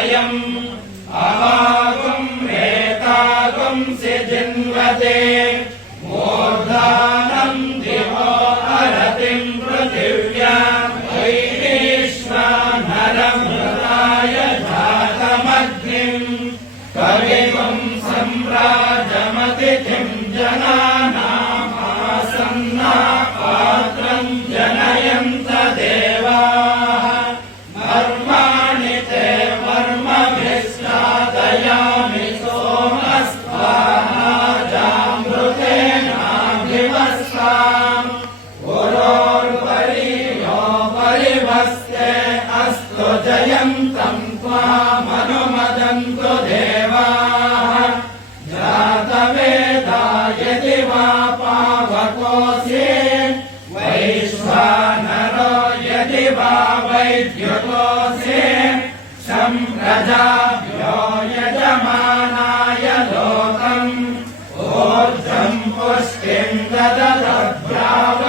वयम् अवागुं रेतागुं सिजिन्वते मूर्धानं दिवो अरतिं पृथिव्या वैश्वानरमृताय जातमग्निम् कविगुं सम्राजमतिथिं जनानाम् आसन्ना पात्रं जनयन्त देवाः मर्माणि ते वर्मभिस्नादयामि सोमस्वाहाजामृतेनाभिवस्ताम् पुरोर्परि यो परिवस्ते अस्तु जयन्तं त्वामनुमदन्तु देवाः जातवेदा यदि वा पावकोऽसि वैश्वानरो यदि वा वैद्युतोऽसि सम्प्रजाभ्यो यजमानाय लोकम् ऊर्ध्वम् पुष्टिम् ददद्ब्राव